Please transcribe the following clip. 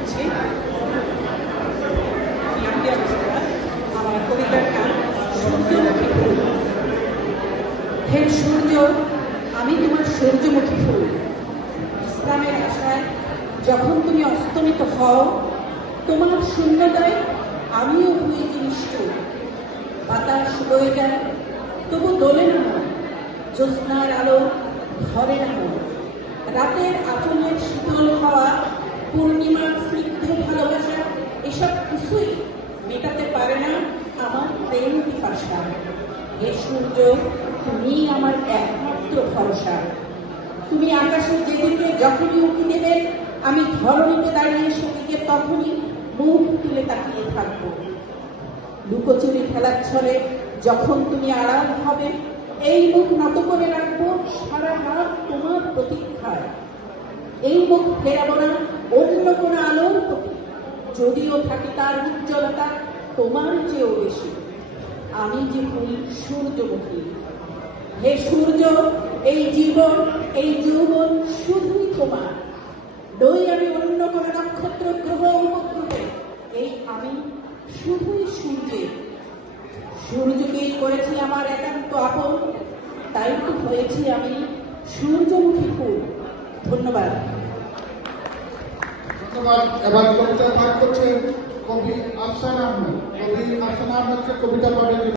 করছি। আমার কবিতার নাম সূর্যমুখী ফুল। হে সূর্য, আমি তোমার সূর্যমুখী ফুল। ইসলামের আশায় যখন তুমি অস্তমিত হও, তোমার শূন্যতায় আমিও হই নিষ্ঠুর। বাতাস বয়ে যায়, তবু দোলে না মন। জ্যোৎস্নার আলো ধরে না মন। রাতের আচলের শীতল হাওয়া, পূর্ণিমার স্নিগ্ধ ভালোবাসা, এসব কিছুই মেটাতে পারে না আমার প্রেম পিপাসা। হে সূর্য, তুমি আমার একমাত্র ভরসা। তুমি আকাশে যেদিকে যখনই উঁকি দেবে, আমি ধরণীতে দাঁড়িয়ে সেদিকে তখনই মুখ তুলে তাকিয়ে থাকবো। লুকোচুরি খেলার ছলে যখন তুমি আড়াল হবে, এই মুখ নত করে রাখবো সারা রাত তোমার প্রতীক্ষায়। এই মুখ ফেরাবো না অন্য কোনো আলোর প্রতি, যদিও থাকে তার উজ্জ্বলতা তোমার চেয়েও বেশি। আমি যে হই সূর্যমুখী। হে সূর্য, এই জীবন এই যৌবন শুধুই তোমার। নই আমি অন্য কোনো নক্ষত্র গ্রহ উপগ্রহে, এই আমি শুধুই সূর্যের। সূর্যকেই করেছি আমার একান্ত আপন, তাই তো হয়েছি আমি সূর্যমুখী ফুল। ধন্যবাদ। ধন্যবাদ। এবার কবিতা পাঠ করছেন কবি আফসানা আহমেদ। কবি আফসানা আহমেদকে কবিতা পাঠের